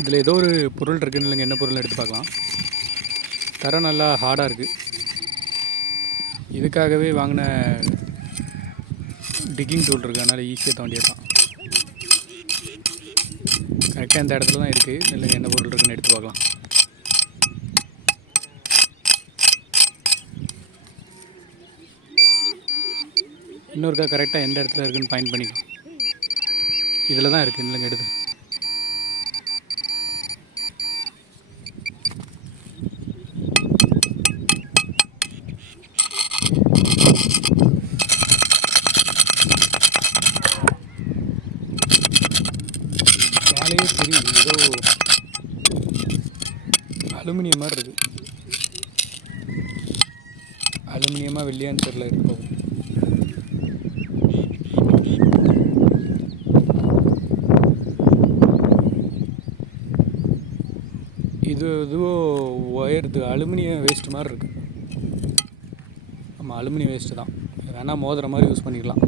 இதில் ஏதோ ஒரு பொருள் இருக்குன்னு இல்லைங்க. என்ன பொருள் எடுத்து பார்க்கலாம். தரம் நல்லா ஹார்டாக இருக்குது இதுக்காகவே வாங்கின டிக்கிங் டூல் இருக்குது அதனால் ஈஸியாக தோண்டிடலாம். கரெக்டாக இந்த இடத்துல தான் இருக்குது இல்லைங்க என்ன பொருள் இருக்குன்னு எடுத்து பார்க்கலாம். இன்னொருக்கா கரெக்டாக எந்த இடத்துல இருக்குதுன்னு பாயிண்ட் பண்ணிக்கலாம். இதில் தான் இருக்குது இல்லைங்க எடுத்து. வேலையே தெரியுது ஏதோ அலுமினியம் மாதிரி இருக்குது அலுமினியமாக வெள்ளியான்னு தெரில இருக்கோம் இது இதுவோ ஒயர் இது அலுமினியம் வேஸ்ட் மாதிரி இருக்குது ஆமாம் அலுமினியம் வேஸ்ட்டு தான். வேணால் மோதிர மாதிரி யூஸ் பண்ணிக்கலாம்.